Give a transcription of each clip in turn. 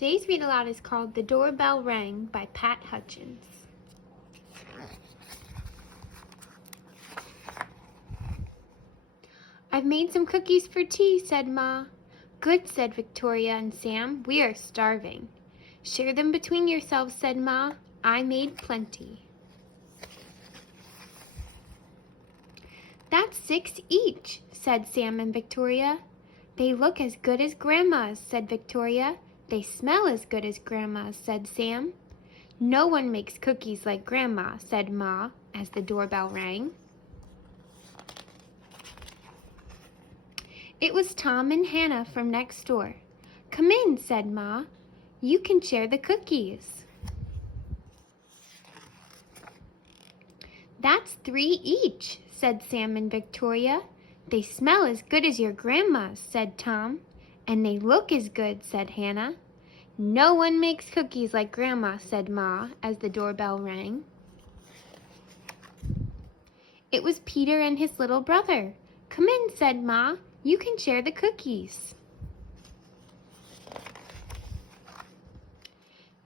Today's read aloud is called The Doorbell Rang by Pat Hutchins. I've made some cookies for tea, said Ma. Good, said Victoria and Sam. We are starving. Share them between yourselves, said Ma. I made plenty. That's 6 each, said Sam and Victoria. They look as good as Grandma's, said Victoria. They smell as good as Grandma's, said Sam. No one makes cookies like Grandma, said Ma, as the doorbell rang. It was Tom and Hannah from next door. Come in, said Ma. You can share the cookies. That's 3 each, said Sam and Victoria. They smell as good as your Grandma's, said Tom. And they look as good, said Hannah. No one makes cookies like Grandma, said Ma, as the doorbell rang. It was Peter and his little brother. Come in, said Ma. You can share the cookies.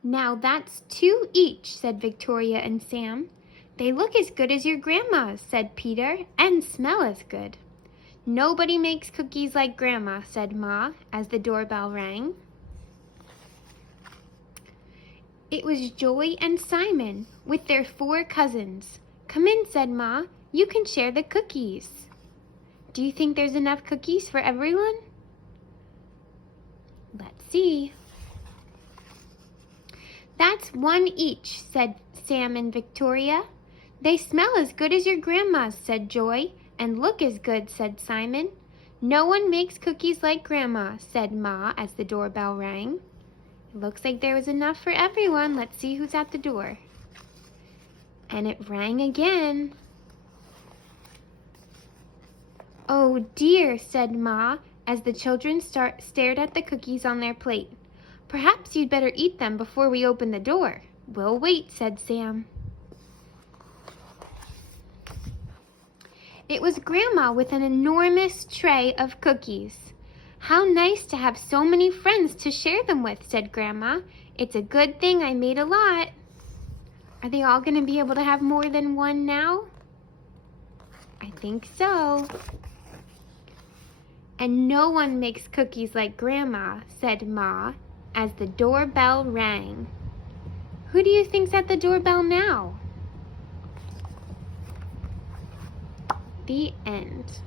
Now that's 2 each, said Victoria and Sam. They look as good as your Grandma's, said Peter, and smell as good. Nobody makes cookies like Grandma, said Ma, as the doorbell rang. It was Joy and Simon with their 4 cousins. Come in, said Ma. You can share the cookies. Do you think there's enough cookies for everyone? Let's see. That's 1 each, said Sam and Victoria. They smell as good as your Grandma's, said Joy, and look as good, said Simon. No one makes cookies like Grandma, said Ma, as the doorbell rang. It looks like there was enough for everyone. Let's see who's at the door. And it rang again. Oh dear, said Ma, as the children stared at the cookies on their plate. Perhaps you'd better eat them before we open the door. We'll wait, said Sam. It was Grandma with an enormous tray of cookies. How nice to have so many friends to share them with, said Grandma. It's a good thing I made a lot. Are they all going to be able to have more than one now? I think so. And no one makes cookies like Grandma, said Ma, as the doorbell rang. Who do you think's at the doorbell now? The end.